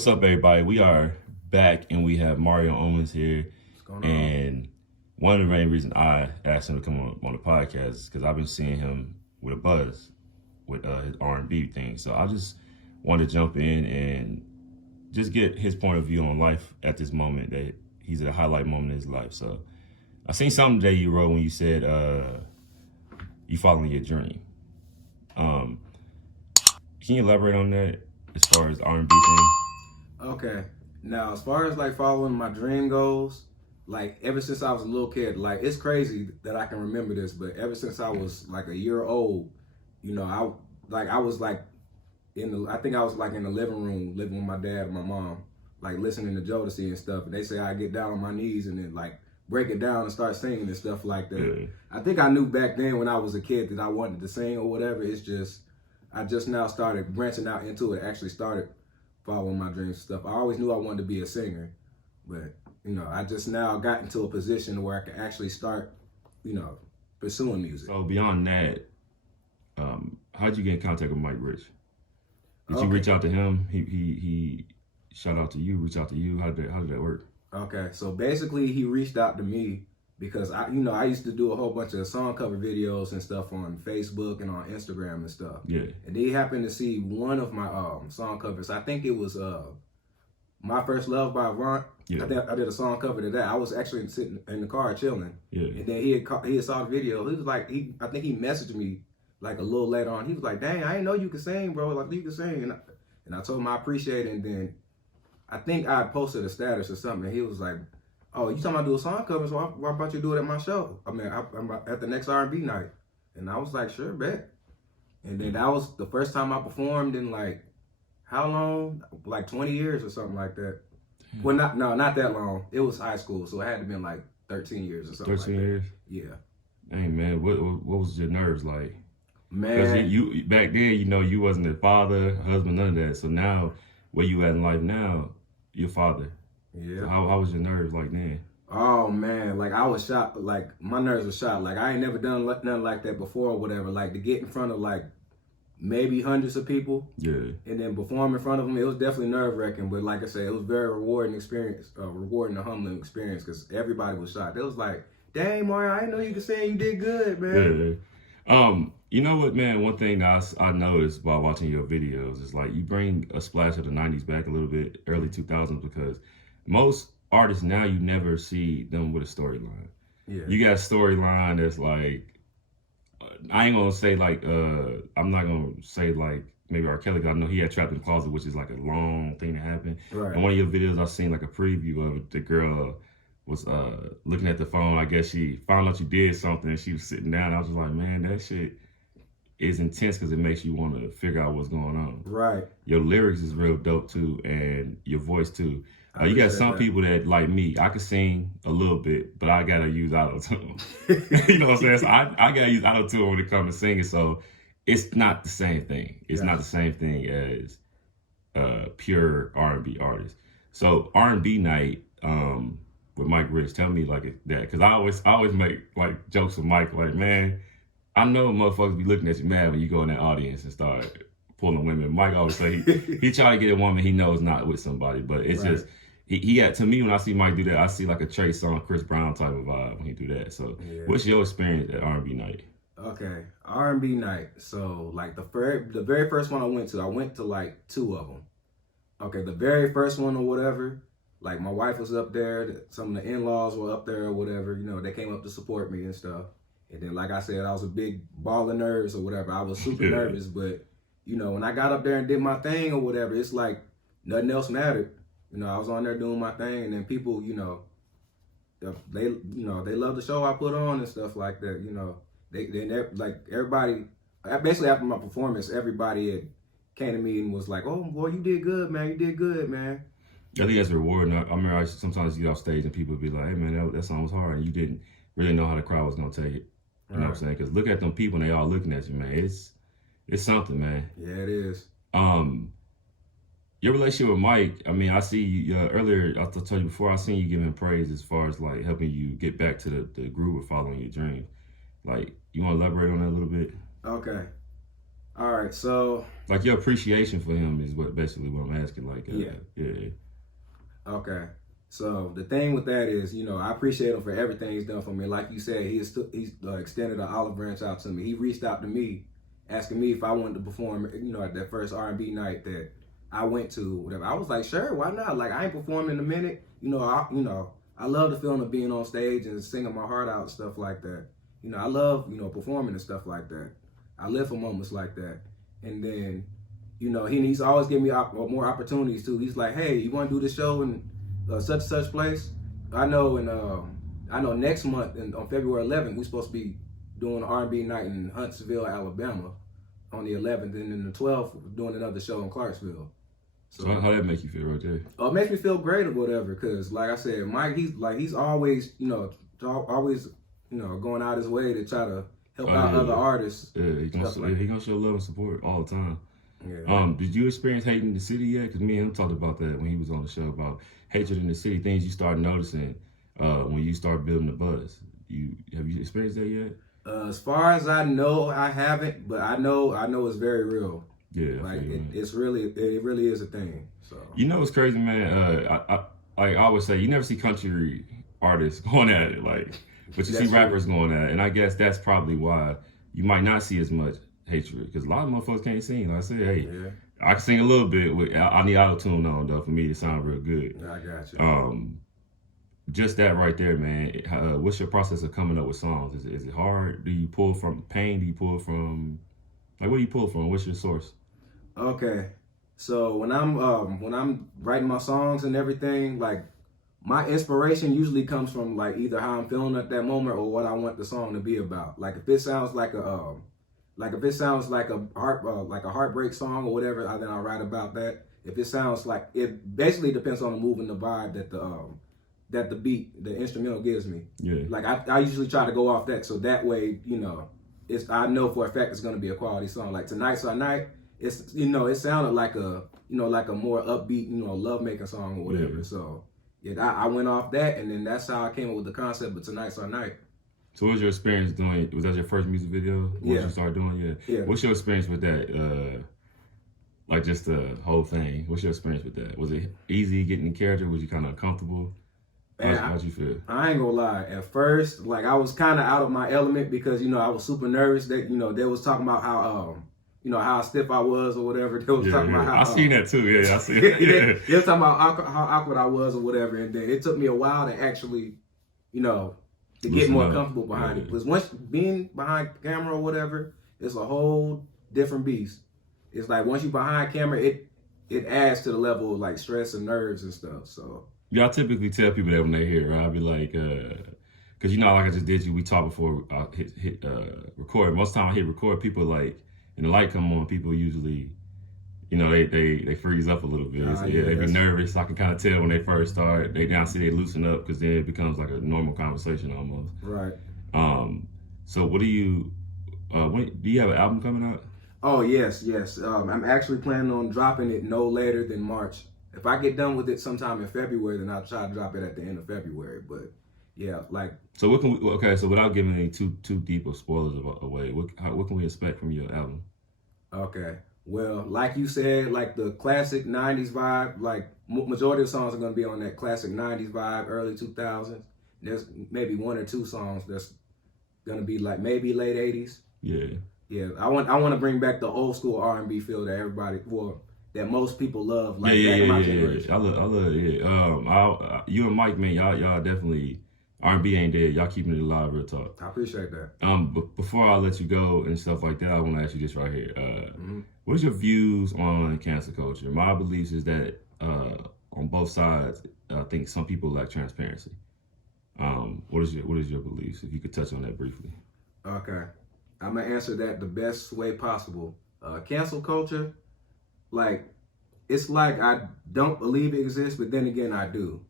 What's up, everybody? We are back, and we have Mario Owens here. What's going on? And one of the main reasons I asked him to come on the podcast is because I've been seeing him with a buzz with his R&B thing. So I just wanted to jump in and just get his point of view on life at this moment, that he's at a highlight moment in his life. So I seen something that you wrote when you said you following your dream. Can you elaborate on that as far as R&B thing? Okay. Now, as far as like following my dream goes, like ever since I was a little kid, like it's crazy that I can remember this, but ever since I was like a year old, I was like I think I was like in the living room living with my dad and my mom, like listening to Jodeci and stuff. And they say I get down on my knees and then like break it down and start singing and stuff like that. Yeah. I think I knew back then when I was a kid that I wanted to sing or whatever. It's just I just now started branching out into it. Actually started following my dreams and stuff. I always knew I wanted to be a singer, but I just now got into a position where I can actually start, pursuing music. So beyond that, how'd you get in contact with Mike Rich? Did you reach out to him? He shout out to you, reach out to you. How did that work? Okay, so basically he reached out to me because I used to do a whole bunch of song cover videos and stuff on Facebook and on Instagram and stuff. Yeah. And he happened to see one of my song covers. I think it was My First Love by Avant. Yeah. I did a song cover to that. I was actually sitting in the car chilling. Yeah. And then he had saw the video. He was like, I think he messaged me like a little later on. He was like, "Dang, I didn't know you could sing, bro. Like you could sing." And I told him I appreciate it. And then I think I posted a status or something. And he was like, "Oh, you talking about do a song cover? So why about you do it at my show? I'm at the next R&B night." And I was like, "Sure, bet." And then that was the first time I performed in like how long? Like 20 years or something like that. Well, not that long. It was high school, so it had to been like 13 years or something. 13 like years. That. Yeah. Hey man, what was your nerves like? Man, Because you back then, you wasn't a father, husband, none of that. So now, where you at in life now, your father. Yeah. So how was your nerves like then? Oh man, like I was shocked. Like my nerves were shot. Like I ain't never done nothing like that before or whatever. Like to get in front of like maybe hundreds of people. Yeah. And then perform in front of them, it was definitely nerve wracking. But like I said, it was very rewarding experience, rewarding and humbling experience because everybody was shocked. It was like, "Dang, Mario, I didn't know you could sing. You did good, man." Yeah. You know what, man? One thing that I noticed while watching your videos is like you bring a splash of the 90s back a little bit, early 2000s, because most artists now you never see them with a storyline. Yeah. You got a storyline that's like, I ain't gonna say like, I'm not gonna say like maybe R. Kelly, I know he had Trapped in the Closet, which is like a long thing that happened. Right. In one of your videos, I've seen like a preview of it. The girl was looking at the phone. I guess she found out you did something and she was sitting down. I was just like, man, that shit is intense because it makes you want to figure out what's going on. Right. Your lyrics is real dope too, and your voice too. You got some people that like me. I can sing a little bit, but I gotta use auto-tune. You know what I'm saying? So I gotta use auto-tune when it comes to singing. So it's not the same thing. It's not the same thing as pure R&B artist. So R&B night with Mike Rich. Tell me like that, because I always make like jokes with Mike. Like, man, I know motherfuckers be looking at you mad when you go in that audience and start pulling women. Mike always say he try to get a woman he knows not with somebody, but it's just he had, to me, when I see Mike do that, I see like a Trey Songz, Chris Brown type of vibe when he do that. So what's your experience at R&B night? Okay, R&B night. So like the very first one I went to like 2 of them. Okay, the very first one or whatever, like my wife was up there, some of the in-laws were up there or whatever, they came up to support me and stuff. And then, like I said, I was a big ball of nerves or whatever. I was super nervous, but when I got up there and did my thing or whatever, it's like nothing else mattered. I was on there doing my thing, and then people, they love the show I put on and stuff like that. They like everybody. Basically, after my performance, everybody had came to me and was like, "Oh boy, you did good, man. You did good, man." I think that's rewarding. I remember sometimes you get off stage and people be like, "Hey man, that song was hard," and you didn't really know how the crowd was gonna take it. You know what I'm saying? Because look at them people and they all looking at you, man. It's something, man. Yeah, it is. Your relationship with Mike, I mean, I see you earlier, I told you before, I seen you giving praise as far as like helping you get back to the groove of following your dreams. Like, you want to elaborate on that a little bit? Okay. All right, so Like your appreciation for him is what basically what I'm asking. Like, yeah. okay. So the thing with that is, I appreciate him for everything he's done for me. Like you said, he's extended an olive branch out to me. He reached out to me, asking me if I wanted to perform, at that first R&B night that I went to, whatever. I was like, sure, why not? Like, I ain't performed in a minute. I love the feeling of being on stage and singing my heart out and stuff like that. I love, performing and stuff like that. I live for moments like that. And then, he's always giving me more opportunities too. He's like, hey, you want to do this show in such and such place? I know next month on February 11th, we're supposed to be doing an R&B night in Huntsville, Alabama on the 11th. And then the 12th, we're doing another show in Clarksville. So how that make you feel right there? It makes me feel great or whatever, because like I said, Mike, he's always, going out his way to try to help out other artists. Yeah, he gonna show love and support all the time. Yeah. Did you experience hating the city yet? Because me and him talked about that when he was on the show about hatred in the city, things you start noticing when you start building the buzz. Have you experienced that yet? As far as I know, I haven't, but I know it's very real. Yeah, like it really is a thing. So it's crazy, man. I always say you never see country artists going at it, but you see rappers going at it, and I guess that's probably why you might not see as much hatred, because a lot of motherfuckers can't sing. Like I said, hey, I can sing a little bit. I need auto-tune on though for me to sound real good. I got you. Just that right there, man. What's your process of coming up with songs? Is it hard? Do you pull from pain? Do you pull from where do you pull from? What's your source? Okay, so when I'm writing my songs and everything, like my inspiration usually comes from like either how I'm feeling at that moment or what I want the song to be about. Like if it sounds like a heartbreak song or whatever, then I'll write about that. If it sounds like, it basically depends on the mood and the vibe that the beat, the instrumental gives me. Yeah. Like I usually try to go off that, so that way I know for a fact it's gonna be a quality song. Like Tonight's Our Night. It sounded like a more upbeat, love making song or whatever. Yeah. So I went off that, and then that's how I came up with the concept of Tonight's Our Night. So what was your experience doing? Was that your first music video? Once you started doing? Yeah. What's your experience with that? Like just the whole thing. What's your experience with that? Was it easy getting in character? Was you kind of uncomfortable? How'd you feel? I ain't gonna lie. At first, like I was kind of out of my element because I was super nervous that they was talking about how stiff I was or whatever. They was talking about how I seen that too. Yeah, I seen it. Yeah. They was talking about how awkward I was or whatever, and then it took me a while to actually, to get more comfortable behind it. Because once being behind camera or whatever, it's a whole different beast. It's like once you're behind camera, it adds to the level of like stress and nerves and stuff. So I typically tell people that when they're here, right? I'll be like, because like I just did we talked before I hit record. Most time I hit record, people like, and the light come on, people usually, they freeze up a little bit. They be nervous. I can kind of tell when they first start. They now see they loosen up because then it becomes like a normal conversation almost. Right. So what do you have an album coming out? Oh yes. I'm actually planning on dropping it no later than March. If I get done with it sometime in February, then I'll try to drop it at the end of February. But yeah, like. So what can we? Okay, so without giving any too deep of spoilers away, what can we expect from your album? Okay. Well, like you said, like the classic 90s vibe, like majority of the songs are going to be on that classic 90s vibe, early 2000s. There's maybe one or two songs that's going to be like maybe late 80s. Yeah. I want to bring back the old school R&B feel that that most people love. Like back in my generation. I love it. You and Mike, man, y'all definitely, R&B ain't dead. Y'all keeping it alive, real talk. I appreciate that. But before I let you go and stuff like that, I want to ask you this right here. What is your views on cancel culture? My beliefs is that on both sides, I think some people lack transparency. What is your beliefs? If you could touch on that briefly. Okay, I'm gonna answer that the best way possible. Cancel culture, like it's like I don't believe it exists, but then again I do,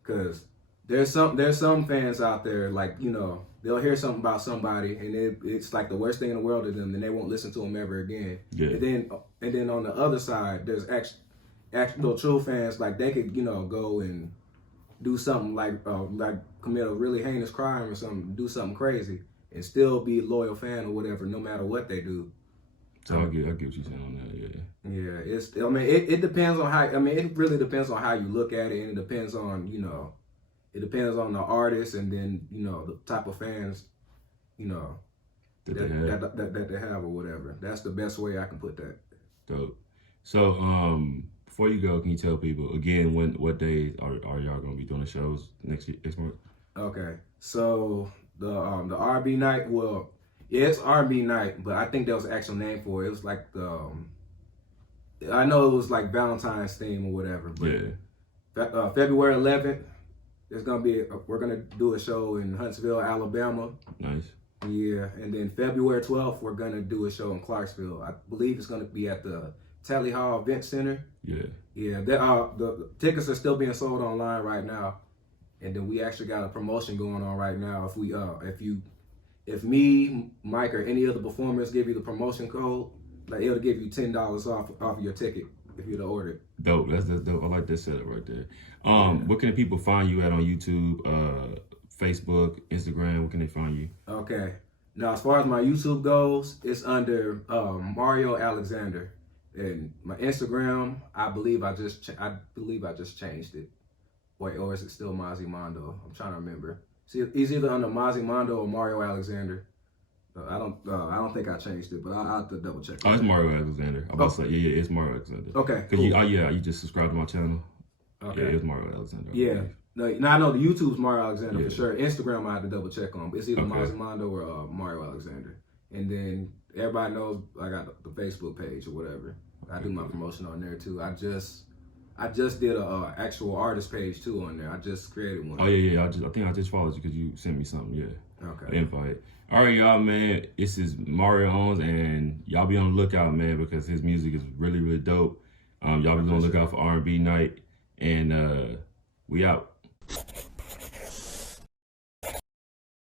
because there's some fans out there, like they'll hear something about somebody and it's like the worst thing in the world to them, and they won't listen to them ever again. Yeah. And then on the other side, there's actual true fans, like they could go and do something like commit a really heinous crime or something, do something crazy, and still be a loyal fan or whatever, no matter what they do. So I get what you're saying on that. Yeah. Yeah, it's. I mean, it depends on how. I mean, it really depends on how you look at it, and it depends on it depends on the artist, and then the type of fans, that they have or whatever. That's the best way I can put that. Dope. So before you go, can you tell people again what days are y'all gonna be doing the shows next month? Okay, so the R&B night. Well, yeah, it's R&B night, but I think there was an actual name for it. It was like I know it was like Valentine's theme or whatever. But yeah. February 11th, we're gonna do a show in Huntsville, Alabama. Nice. Yeah, and then February 12th, we're gonna do a show in Clarksville. I believe it's gonna be at the Tally Hall Event Center. Yeah. Yeah, the tickets are still being sold online right now, and then we actually got a promotion going on right now. If me, Mike, or any other performers give you the promotion code, like it'll give you $10 off of your ticket if you'd have ordered. Dope. That's dope. I like that setup right there. What can people find you at on YouTube, Facebook, Instagram? What can they find you? Okay. Now, as far as my YouTube goes, it's under Mario Alexander, and my Instagram, I believe I just changed it. Wait, or is it still Mozzie Mondo? I'm trying to remember. See, it's either under Mozzie Mondo or Mario Alexander. I don't think I changed it, but I'll have to double check. Oh, it's Mario Alexander. I'm about to say, yeah, it's Mario Alexander. Okay. Cause cool. you just subscribed to my channel. Okay. Yeah, it's Mario Alexander. Yeah. No, I know the YouTube's Mario Alexander for Yeah. sure. Instagram I have to double check on, but it's either Okay. Mozzie Mondo or Mario Alexander. And then everybody knows I got the Facebook page or whatever. I do my promotion on there too. I just did a actual artist page too on there. I just created one. Oh yeah. I think I just followed you because you sent me something. Yeah. Okay. Invite. All right, y'all, man. This is Mario Owens, and y'all be on the lookout, man, because his music is really, really dope. Y'all be on the lookout for R&B night, and we out.